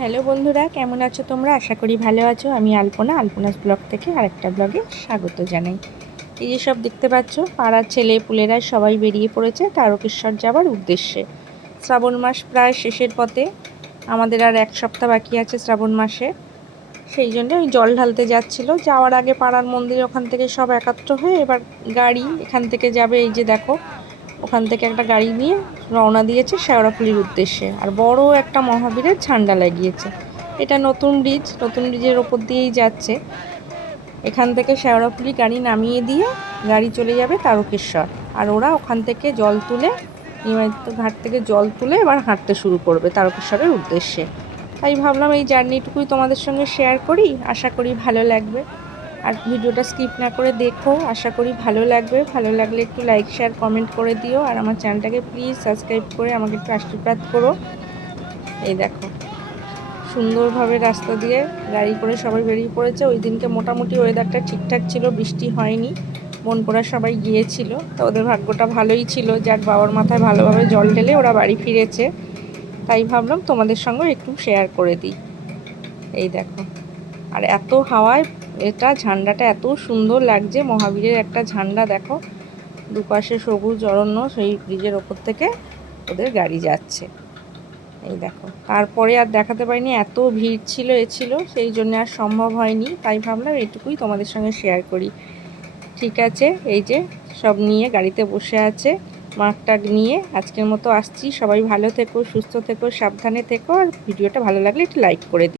Hello বন্ধুরা, কেমন আছো তোমরা? আশা করি ভালো আছো। আমি আলপনা, আলপনাস ব্লগ থেকে আরেকটা ব্লগে স্বাগত জানাই। এই যে সব দেখতে পাচ্ছ, পাড়ার ছেলে পুলেরা সবাই বেরিয়ে পড়েছে তারকেশ্বর যাবার উদ্দেশ্যে। শ্রাবণ মাস প্রায় শেষের পথে। আমাদের আর এক সপ্তাহ বাকি আছে শ্রাবণ মাসে। সেই জন্য ওই জল ঢালতে যাচ্ছিল। যাওয়ার আগে পাড়ার মন্দির ওখান থেকে সব একাত্র হয়ে এবার গাড়ি এখান থেকে যাবে। এই যে দেখো ওখান থেকে একটা গাড়ি নিয়ে রওনা দিয়েছে শেওড়াফুলির উদ্দেশ্যে। আর বড় একটা মহাবীরের ঝান্ডা লাগিয়েছে। এটা নতুন ব্রিজ নতুন ব্রিজের ওপর দিয়েই যাচ্ছে। এখান থেকে শেওড়াফুলি গাড়ি নামিয়ে দিয়ে গাড়ি চলে যাবে তারকেশ্বর। আর ওরা ওখান থেকে জল তুলে নিয়মিত ঘাট থেকে জল তুলে এবার হাঁটতে শুরু করবে তারকেশ্বরের উদ্দেশ্যে। তাই ভাবলাম এই জার্নিটুকুই তোমাদের সঙ্গে শেয়ার করি। আশা করি ভালো লাগবে। আর ভিডিওটা স্কিপ না করে দেখো। আশা করি ভালো লাগবে। ভালো লাগলে একটু লাইক শেয়ার কমেন্ট করে দিও। আর আমার চ্যানেলটাকে প্লিজ সাবস্ক্রাইব করে আমাকে একটু আশীর্বাদ করো। এই দেখো, সুন্দরভাবে রাস্তা দিয়ে গাড়ি করে সবাই বেরিয়ে পড়েছে। ওই দিনকে মোটামুটি ওয়েদারটা ঠিকঠাক ছিল, বৃষ্টি হয়নি। মন করা সবাই গিয়েছিল। তো ওদের ভাগ্যটা ভালোই ছিল। যাক, বাবার মাথায় ভালোভাবে জল ঢেলে ওরা বাড়ি ফিরেছে। তাই ভাবলাম তোমাদের সঙ্গে একটু শেয়ার করে দিই। এই দেখো। আর এত হাওয়ায় এটা ঝান্ডাটা এত সুন্দর লাগছে। মহাবীরের একটা ঝান্ডা দেখো, দুপাশে সবুজ অরণ্য, সেই ব্রিজের ওপর থেকে ওদের গাড়ি যাচ্ছে। এই দেখো, তারপরে আর দেখাতে পারিনি, এত ভিড় ছিল, এ ছিল, সেই জন্য আর সম্ভব হয়নি। তাই ভাবলাম এটুকুই তোমাদের সঙ্গে শেয়ার করি। ঠিক আছে, এই যে সব নিয়ে গাড়িতে বসে আছে মাঠটাগ নিয়ে আজকের মতো আসছি। সবাই ভালো থেকো, সুস্থ থেকো, সাবধানে থেকো, আর ভিডিওটা ভালো লাগলে একটু লাইক করে দিই